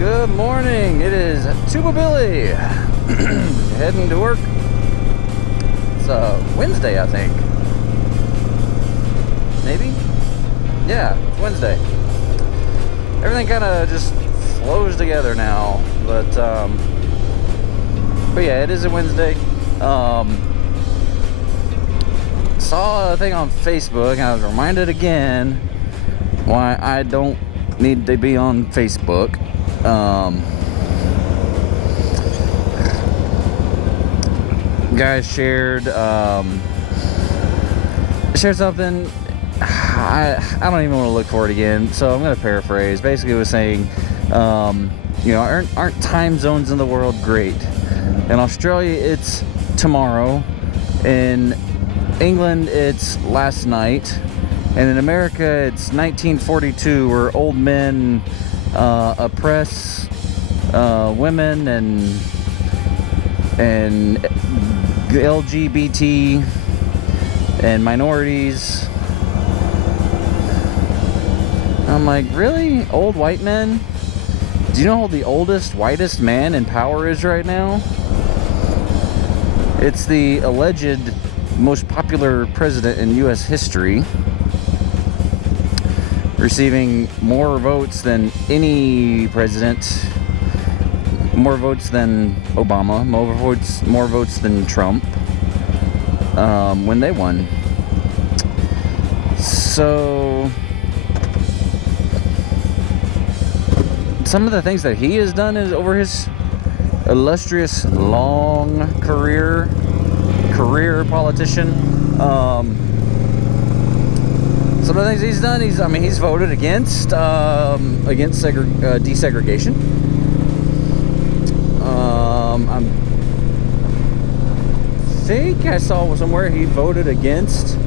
Good morning. It is Tuba Billy heading to work. It's Wednesday, I think. Maybe? Yeah, it's Wednesday. Everything kind of just flows together now. But yeah, it is a Wednesday. Saw a thing on Facebook and I was reminded again why I don't need to be on Facebook. Guys shared something. I don't even want to look for it again, so I'm going to paraphrase. Basically, it was saying, aren't time zones in the world great? In Australia, it's tomorrow. In England, it's last night. And in America, it's 1942, where old men oppress women and LGBT and minorities. I'm like, really? Old white men? Do you know who the oldest, whitest man in power is right now? It's the alleged most popular president in U.S. history, receiving more votes than any president, more votes than Obama, more votes than Trump, when they won. So some of the things that he has done is over his illustrious long career politician. Some of the things he's done, he's voted against desegregation. I think I saw somewhere he voted against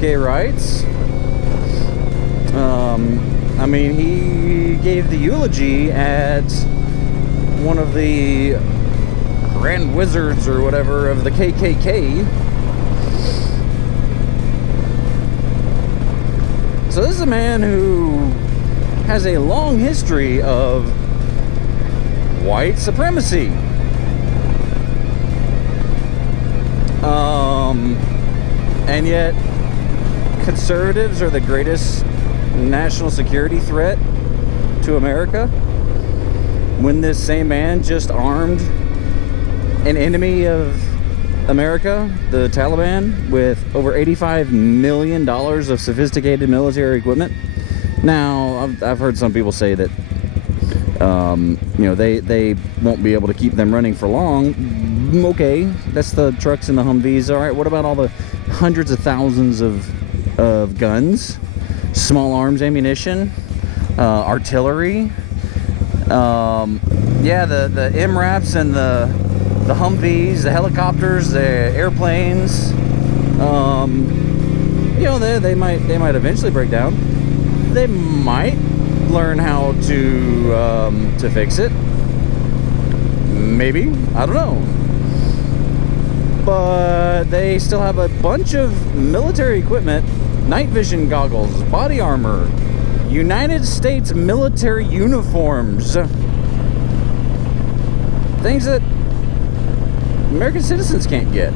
gay rights. He gave the eulogy at one of the Grand Wizards or whatever of the KKK. So this is a man who has a long history of white supremacy. And yet conservatives are the greatest national security threat to America, when this same man just armed an enemy of America, the Taliban, with over $85 million of sophisticated military equipment. Now, I've heard some people say that they won't be able to keep them running for long. Okay, that's the trucks and the Humvees. All right, what about all the hundreds of thousands of guns, small arms ammunition, artillery? The MRAPs and the Humvees, the helicopters, the airplanes. They might eventually break down. They might learn how to fix it. Maybe, I don't know. But they still have a bunch of military equipment, night vision goggles, body armor, United States military uniforms, things that American citizens can't get.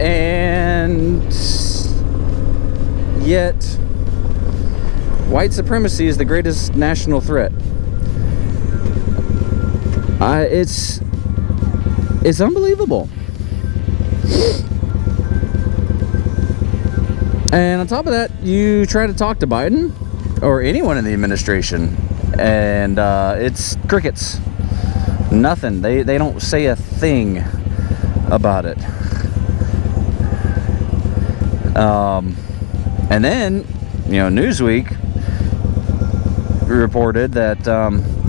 And yet white supremacy is the greatest national threat. It's unbelievable. And on top of that, you try to talk to Biden or anyone in the administration, and it's crickets. Nothing. They don't say a thing about it. And then, Newsweek reported that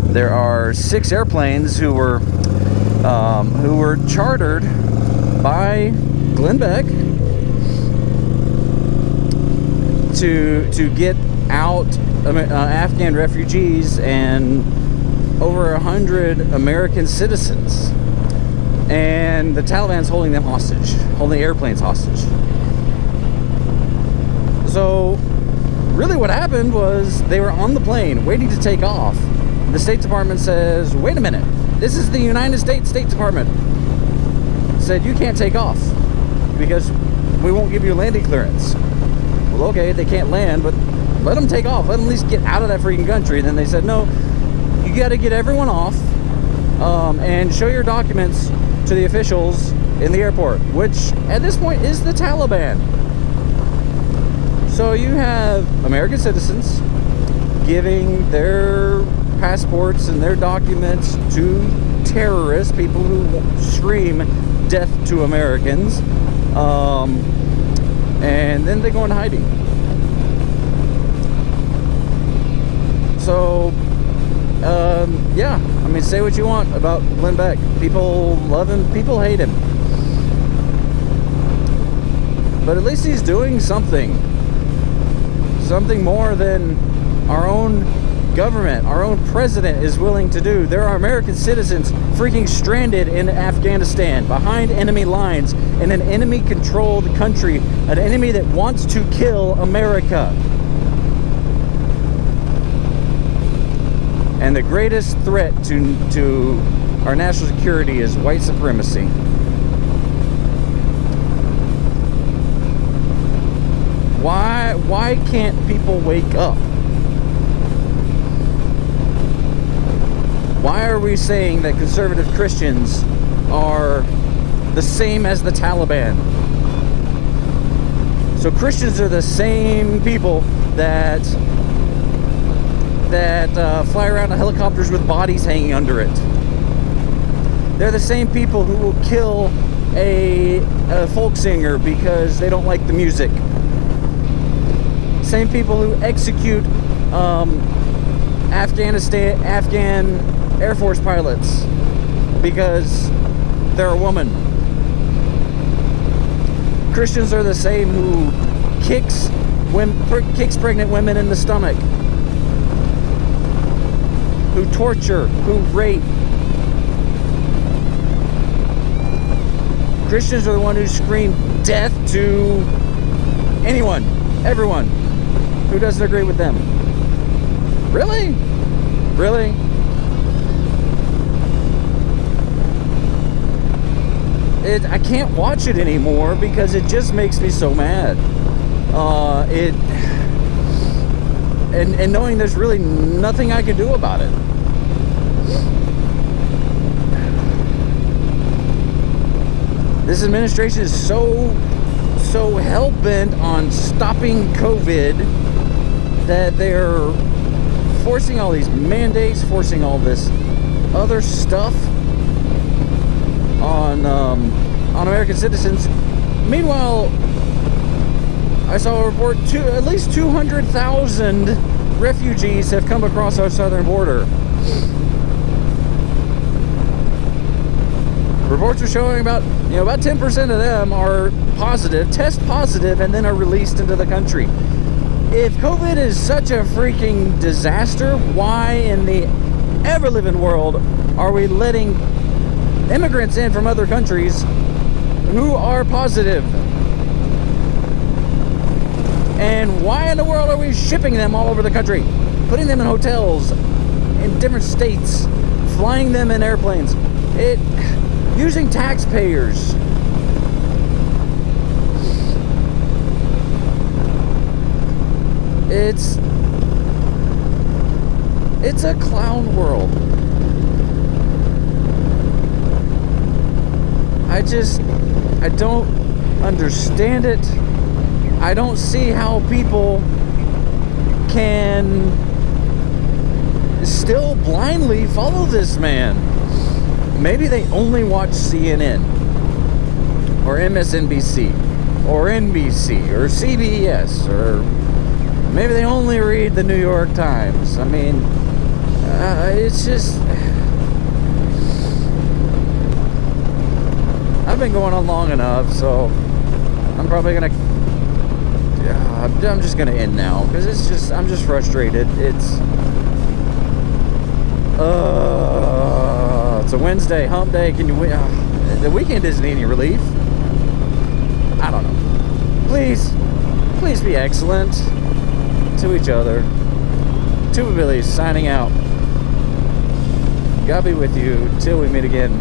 there are 6 airplanes who were chartered by Glenn Beck to get out Afghan refugees and over 100 American citizens, and the Taliban's holding them hostage, holding the airplanes hostage. So really what happened was they were on the plane waiting to take off. The State Department says, wait a minute, this is the United States State Department. Said, you can't take off because we won't give you a landing clearance. Well, okay, they can't land, but let them take off. Let them at least get out of that freaking country. And then they said, no, you got to get everyone off and show your documents to the officials in the airport, which at this point is the Taliban. So you have American citizens giving their passports and their documents to terrorists, people who scream death to Americans, and then they go into hiding. So, yeah, I mean, say what you want about Glenn Beck. People love him, people hate him. But at least he's doing something. Something more than our own government, our own president is willing to do. There are American citizens freaking stranded in Afghanistan, behind enemy lines, in an enemy-controlled country, an enemy that wants to kill America. And the greatest threat to our national security is white supremacy. Why can't people wake up? Why are we saying that conservative Christians are the same as the Taliban? So Christians are the same people that fly around in helicopters with bodies hanging under it. They're the same people who will kill a folk singer because they don't like the music. Same people who execute Afghan Air Force pilots because they're a woman. Christians are the same who kicks pregnant women in the stomach, who torture, who rape. Christians are the one who scream death to anyone, everyone who doesn't agree with them. Really? Really? I can't watch it anymore because it just makes me so mad. And knowing there's really nothing I can do about it. This administration is so hell-bent on stopping COVID that they're forcing all these mandates, forcing all this other stuff on American citizens. Meanwhile, I saw a report at least 200,000 refugees have come across our southern border. Reports are showing about 10% of them are positive, test positive, and then are released into the country. If COVID is such a freaking disaster, why in the ever-living world are we letting immigrants in from other countries who are positive? And why in the world are we shipping them all over the country? Putting them in hotels in different states, flying them in airplanes, using taxpayers. It's a clown world. I don't understand it. I don't see how people can still blindly follow this man. Maybe they only watch CNN or MSNBC or NBC or CBS, or maybe they only read the New York Times. I mean, it's just... I've been going on long enough, so I'm probably gonna... I'm just gonna end now, because I'm just frustrated. It's a Wednesday, hump day. The weekend isn't any relief. I don't know. Please be excellent. to each other. Tuba Billy signing out. God be with you till we meet again.